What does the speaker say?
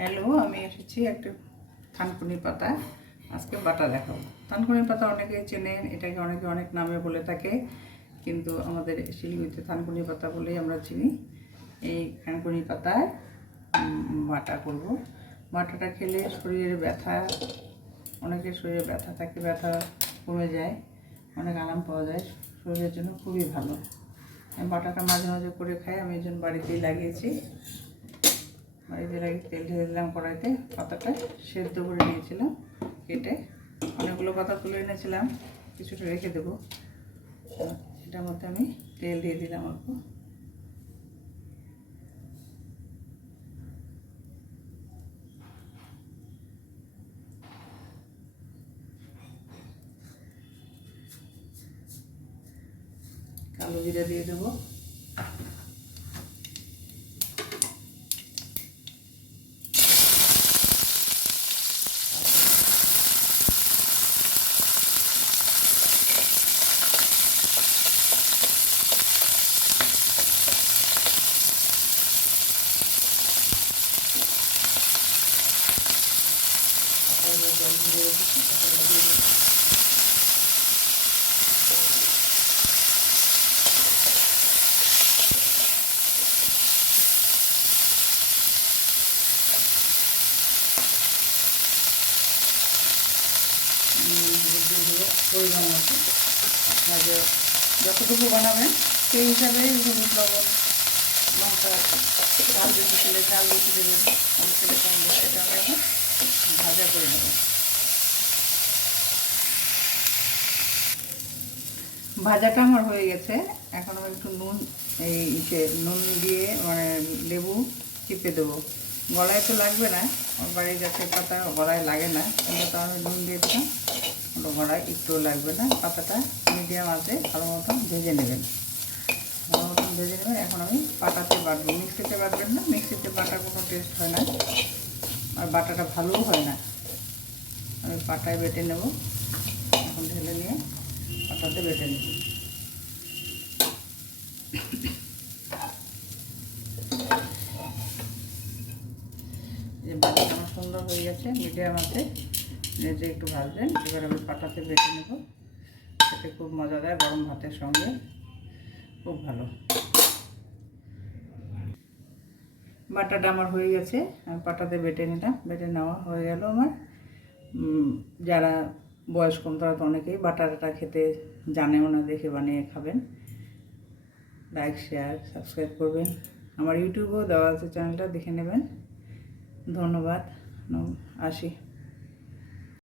Hello, আমি এসেছি একটা থানকুনি পাতা আজকে বাটা দেখাবো। থানকুনি পাতা অনেকেই চেনেন, এটাকে অনেকে অনেক নামে বলে থাকে, কিন্তু আমাদের শিলিগুড়িতে থানকুনি পাতা বলেই আমরা চিনি। এই থানকুনি পাতায় বাটা করব। বাটাটা খেলে শরীরের ব্যথা, অনেকের শরীরে ব্যথা থাকে, ব্যথা কমে যায়, অনেক আরাম পাওয়া যায়, শরীরের জন্য খুবই ভালো। আমি বাটাটা মাঝে মাঝে করে খাই, আমি এই জন্য বাড়িতেই লাগিয়েছি। বাড়িতে লাগিয়ে তেল ঢেলে দিলাম কড়াইতে, পাতাটা সেদ্ধ করে নিয়েছিলাম কেটে। অনেকগুলো পাতা তুলে এনেছিলাম, কিছুটা রেখে দেবো। এটার মধ্যে আমি তেল দিয়ে দিলাম অল্প। কালো জিরা দিয়ে দেবো। জল ধরে রেখেছি, পাতাটা দিয়ে দেবো। পরিমাণ মতো আপনাদের যতটুকু বানাবেন সেই হিসাবে হলুদ, লবণ, লঙ্কা, ঝাল বেশি খেলে ঝাল বেশি দেবেন, কম খেলে কম দেবেন। এটা আমরা এখন ভাজা করে নেব। ভাজাটা আমার হয়ে গেছে। এখন আমি একটু নুন দিয়ে মানে লেবু চিপে দেবো। গলায় তো লাগবে না, আমার বাড়ির গাছের পাতা গলায় লাগে না, কিন্তু তো আমি নুন দিয়ে দিলাম, ওটা গলায় একটুও লাগবে না। পাতাটা মিডিয়াম আছে ভালো মতন ভেজে নেবেন, ভালো মতন ভেজে নেবেন। এখন আমি পাটাতে বাটবো, মিক্সিতে বাটবেন না, মিক্সিতে বাটার কোনো টেস্ট হয় না, আর বাটাটা ভালোও হয় না। আমি পাটায় বেটে নেব। এখন ঢেলে নিয়ে পাটাতে বেটে নেব। যে বাটাটা আমার সুন্দর হয়ে গেছে, মিডিয়াম আছে, নেড়ে একটু ভাজবেন। এবার আমি পাটাতে বেটে নেব, খেতে খুব মজা দেয় গরম ভাতের সঙ্গে, খুব ভালো। বাটাটা আমার হয়ে গেছে, আমি পাটাতে বেটে নিলাম, বেটে নেওয়া হয়ে গেল আমার। যারা বয়স কম তারা তো অনেকেই বাটাটা খেতে জানেও না, দেখে বানিয়ে খাবেন। লাইক, শেয়ার, সাবস্ক্রাইব করবেন। আমার ইউটিউবেও দেওয়া আছে, চ্যানেলটা দেখে নেবেন। ধন্যবাদ, আসি।